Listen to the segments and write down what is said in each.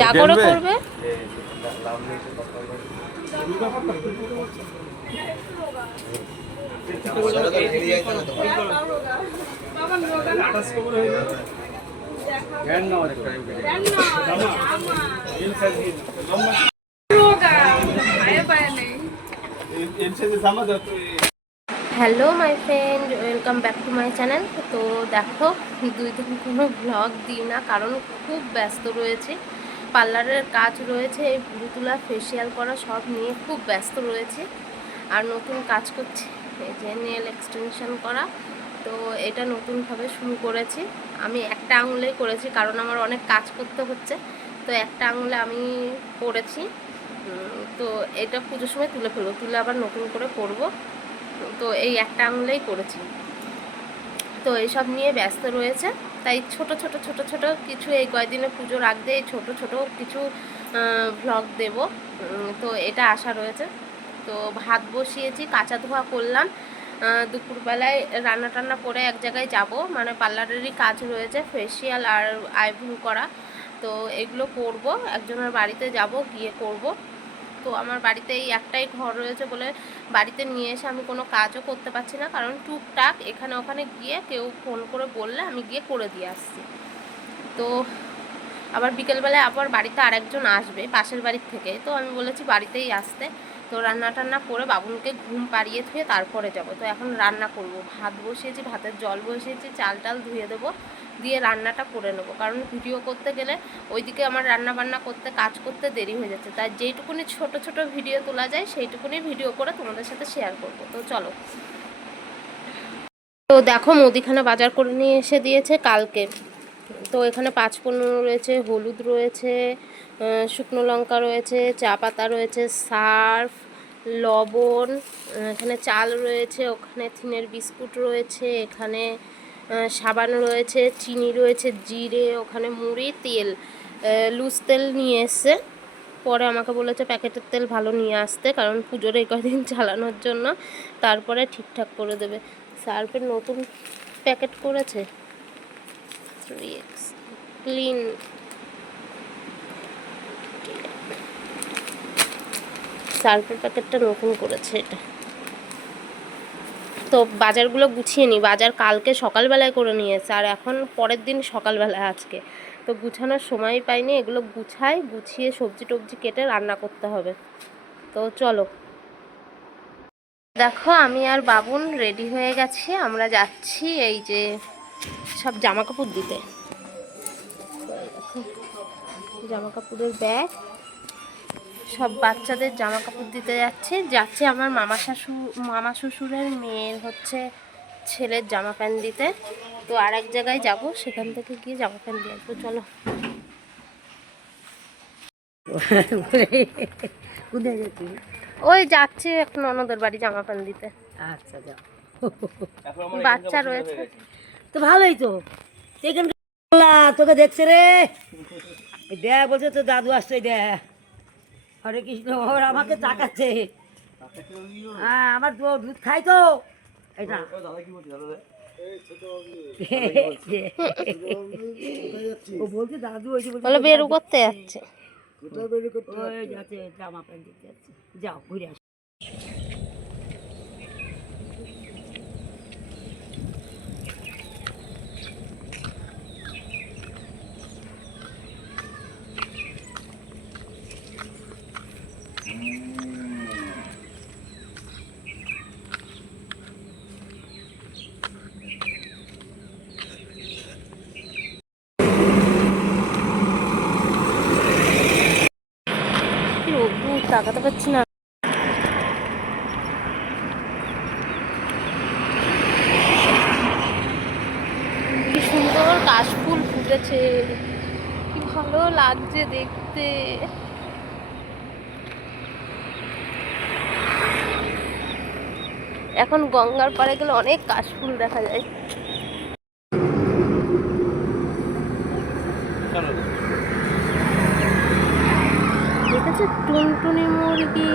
যা করে করবে? Hello my friend welcome back to my channel. তো দেখো দুই দিন কোনো ব্লগ দিই না কারণ খুব ব্যস্ত রয়েছে। পার্লারের কাজ রয়েছে, এই ভুরু তোলা ফেসিয়াল করা সব নিয়ে খুব ব্যস্ত রয়েছে। আর নতুন কাজ করছি, এই যে নেল এক্সটেনশন করা। তো এটা নতুনভাবে শুরু করেছি। আমি একটা আঙুলেই করেছি, কারণ আমার অনেক কাজ করতে হচ্ছে। তো একটা আঙুলে আমি করেছি। তো এটা পুজোর সময় তুলে ফেলব, তুলে আবার নতুন করে করব। তো এই একটা আঙুলেই করেছি। তো এইসব নিয়ে ব্যস্ত রয়েছে। তাই ছোট ছোট ছোট ছোট কিছু এই কয়েকদিনে পুজোর দিয়ে ছোট ছোট কিছু ভ্লগ দেব। তো এটা আশা রয়েছে। তো ভাত বসিয়েছি, কাঁচা ধোয়া করলাম। দুপুরবেলায় রান্না টান্না করে এক জায়গায় যাব। মানে পার্লারেরই কাজ রয়েছে ফেসিয়াল আর আইব্রু করা। তো এগুলো করব। একজনের বাড়িতে যাব, গিয়ে করব। তো আমার বাড়িতে এই একটাই ঘর রয়েছে বলে বাড়িতে নিয়ে এসে আমি কোনো কাজও করতে পারছি না। কারণ টুকটাক এখানে ওখানে গিয়ে কেউ ফোন করে বললে আমি গিয়ে করে দিয়ে আসছি। তো আবার বিকেলবেলায় আবার বাড়িতে আরেকজন আসবে পাশের বাড়ির থেকে। তো আমি বলেছি বাড়িতেই আসতে। তো রান্না টান্না করে বাবুনকে ঘুম পাড়িয়ে ধুয়ে তারপরে যাব। তো এখন রান্না করব। ভাত বসিয়েছি, ভাতের জল বসিয়েছি, চাল টাল ধুয়ে দেবো, দিয়ে রান্নাটা করে নেব। কারণ ভিডিও করতে গেলে ওইদিকে আমার রান্না বান্না করতে, কাজ করতে দেরি হয়ে যাচ্ছে। তাই যেইটুকুনি ছোট ছোট ভিডিও তোলা যায়, সেইটুকুনি ভিডিও করে তোমাদের সাথে শেয়ার করব। তো চলো। তো দেখো মুদিখানা বাজার করে নিয়ে এসে দিয়েছে কালকে। তো এখানে পাঁচফোড়ন রয়েছে, হলুদ রয়েছে শুকনো লঙ্কা রয়েছে, চা পাতা রয়েছে, সার্ফ লবণ এখানে চাল রয়েছে, ওখানে থিনের বিস্কুট রয়েছে, এখানে সাবান রয়েছে, চিনি রয়েছে, জিরে, ওখানে মুড়ি, তেল লুজ তেল নিয়ে এসছে। পরে আমাকে বলেছে প্যাকেটের তেল ভালো নিয়ে আসতে, কারণ পুজোর এই কদিন চালানোর জন্য। তারপরে ঠিকঠাক করে দেবে। সার্ফের নতুন প্যাকেট করেছে? ক্লিন সার্ফের প্যাকেটটা নতুন করেছে এটা। তো বাজারগুলো গুছিয়ে নিই বাজার কালকে সকালবেলায় করে নিয়েছে আর এখন পরের দিন সকালবেলায় আজকে। তো গুছানোর সময় পাইনি। এগুলো গুছাই, গুছিয়ে সবজি টবজি কেটে রান্না করতে হবে। তো চলো। দেখো, আমি আর বাবুন রেডি হয়ে গেছি। আমরা যাচ্ছি এই যে সব জামা কাপড় দিতে জামা কাপড়ের ব্যাগ সব বাচ্চাদের জামা কাপড় দিতে যাচ্ছে। যাচ্ছে আমার মামা শাশুড় মামা শ্বশুরের মেয়ের হচ্ছে ছেলের জামা প্যান্ট দিতে। তো আর এক জায়গায় যাব সেখান থেকে গিয়ে জামা প্যান্ট দিয়ে আসব। চলো। ওই যাচ্ছে এক ননদের বাড়ি জামা প্যান্ট দিতে। আচ্ছা যাও। বাচ্চা রয়েছে। তো ভালোই তো। এখানকার তোকে দেখছে রে। দেখ বলছে তো দাদু আসছে দেখ। হরে কৃষ্ণ ওর আমাকে তাকাচ্ছে। হ্যাঁ আমার তো দুধ খাই তো। এটা। ও বলছে? দাদু ওই বলে বেরু করতে যাচ্ছে। যাচ্ছে জামা প্যান্ট দিতে যাচ্ছে যাও ঘুরে আসো কি রোদ্দুর তাকাতে পারছি না। কি সুন্দর কাশফুল ফুটেছে। কি ভালো লাগছে দেখতে। এখন গঙ্গার পাড়ে গেলে অনেক কাশফুল দেখা যায় দেখেছে টুনটুনি মুরগি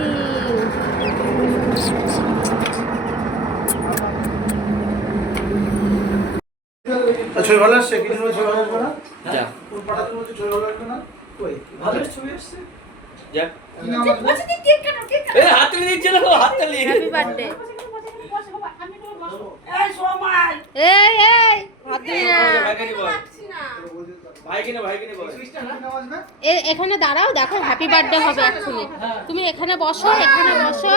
ছবি ভালো আসছে কিছু ছবি ভালো আসবে না যা কোন বলছে ছবি ভালো আসবে না এই সময় এই এই হাত এখানে দাঁড়াও দেখো হ্যাপি বার্থডে হবে এক্ষুনি। তুমি এখানে বসো এখানে বসো।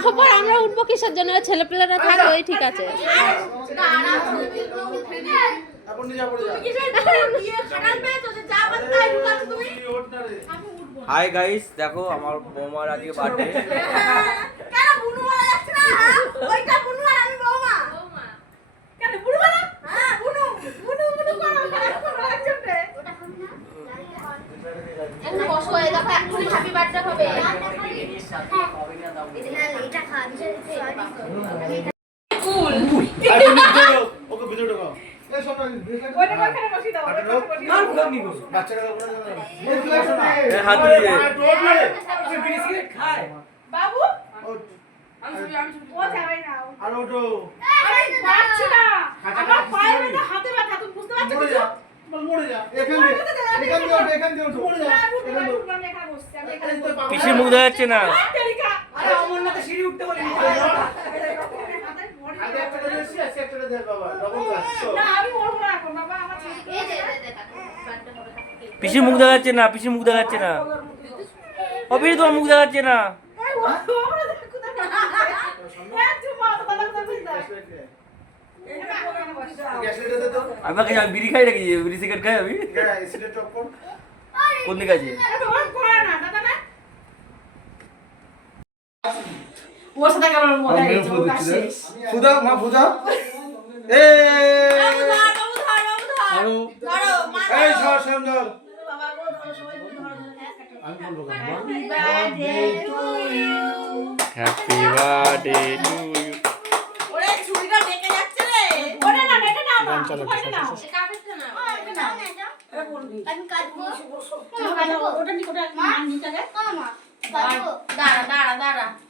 আবার আমরা উঠবো কিসের জন্য? ওই ছেলেপেলেরা থাকবে ওই ঠিক আছে। হাই গাইস দেখো আমার বৌমার আজকে বার্থডে এখানে বসো এই দেখো এক্ষুনি হ্যাপি বার্থডে হবে কিছু পিসির মুখ দেখা যাচ্ছে না। পিসির মুখ দেখা যাচ্ছে না। পিসির মুখ দেখা যাচ্ছে না অবির তোমার মুখ দেখা যাচ্ছে না। আমাকে আমি বিড়ি খাই নাকি? বিড়ি সিগারেট খাই আমি? কোন দিকে আছে? ওর সাথে কেমন মজা কাজ শেষ ফুদা মা ফুদা এ আরও এই সর ওরে ছুরিটা যাচ্ছে রে। ওরে না না ওটা নি ওটা দে দাঁড়া দাঁড়া দাঁড়া।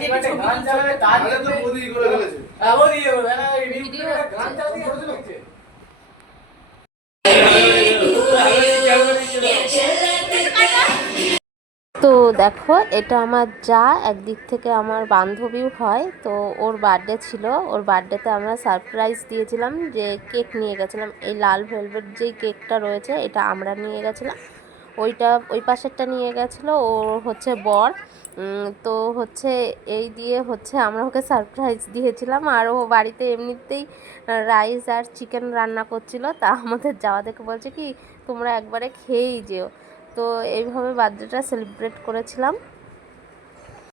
কি করে আবার। তো তো দেখো এটা আমার যা একদিক থেকে আমার বান্ধবীও হয় তো ওর বার্থডে ছিল। ওর বার্থডেতে আমরা সারপ্রাইজ দিয়েছিলাম যে কেক নিয়ে গেছিলাম। এই লাল ভেলভেট যেই কেকটা রয়েছে এটা আমরা নিয়ে গেছিলাম। ওইটা, ওই পাশেরটা নিয়ে গেছিল ও হচ্ছে বর। তো হচ্ছে এই দিয়ে হচ্ছে আমরা ওকে সারপ্রাইজ দিয়েছিলাম। আর ও বাড়িতে এমনিতেই রাইস আর চিকেন রান্না করছিল। তা আমাদের যাওয়া দেখে বলছে কি, তোমরা একবারে খেয়েই যেও। তো এইভাবে বার্থডেটা সেলিব্রেট করেছিলাম।